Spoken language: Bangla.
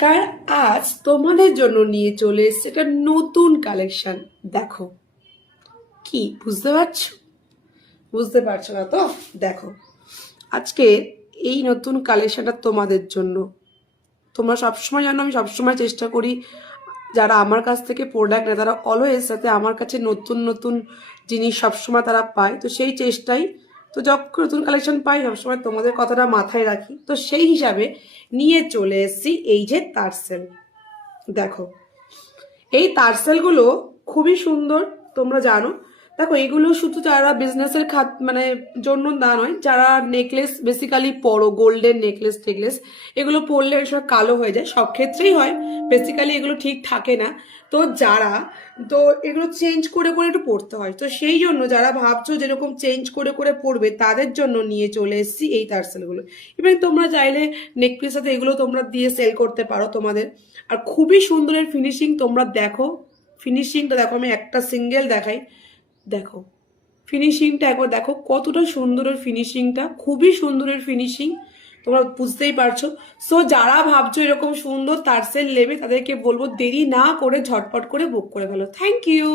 নমস্কার। আজ তোমাদের জন্য নিয়ে চলে এসেছে একটা নতুন কালেকশন। দেখো, কি বুঝতে পারছো না তো? দেখো, আজকে এই নতুন কালেকশনটা তোমাদের জন্য। তোমরা সবসময় জানো, আমি সবসময় চেষ্টা করি যারা আমার কাছ থেকে প্রোডাক্ট নেয় তারা অলওয়েজ যাতে আমার কাছে নতুন নতুন জিনিস সবসময় তারা পায়, তো সেই চেষ্টাই। তো যখন নতুন কালেকশন পাই সবসময় তোমাদের কথাটা মাথায় রাখি, তো সেই হিসাবে নিয়ে চলে এসেছি এই যে তারসেল। দেখো, এই তারসেলগুলো খুবই সুন্দর, তোমরা জানো। দেখো, এগুলো শুধু যারা বিজনেসের মানে জন্য না নয়, যারা নেকলেস বেসিক্যালি পরো, গোল্ডেন নেকলেস টেকলেস, এগুলো পরলে সব কালো হয়ে যায়, সব ক্ষেত্রেই হয়, বেসিক্যালি এগুলো ঠিক থাকে না। তো যারা, তো এগুলো চেঞ্জ করে করে একটু পড়তে হয়, তো সেই জন্য যারা ভাবছো যেরকম চেঞ্জ করে করে পড়বে তাদের জন্য নিয়ে চলে এসেছি এই তারসেলগুলো। এবং তোমরা চাইলে নেকপিসের সাথে এগুলো তোমরা দিয়ে সেল করতে পারো তোমাদের। আর খুবই সুন্দরের ফিনিশিং, তোমরা দেখো ফিনিশিংটা দেখো, আমি একটা সিঙ্গেল দেখাই। দেখো ফিনিশিংটা একবার দেখো, কতটা সুন্দরের ফিনিশিংটা, খুবই সুন্দরের ফিনিশিং, তোমরা বুঝতেই পারছো। সো যারা ভাবছো এরকম সুন্দর তারসেল নেবে তাদেরকে বলবো দেরি না করে ঝটপট করে বুক করে ফেলো। Thank you.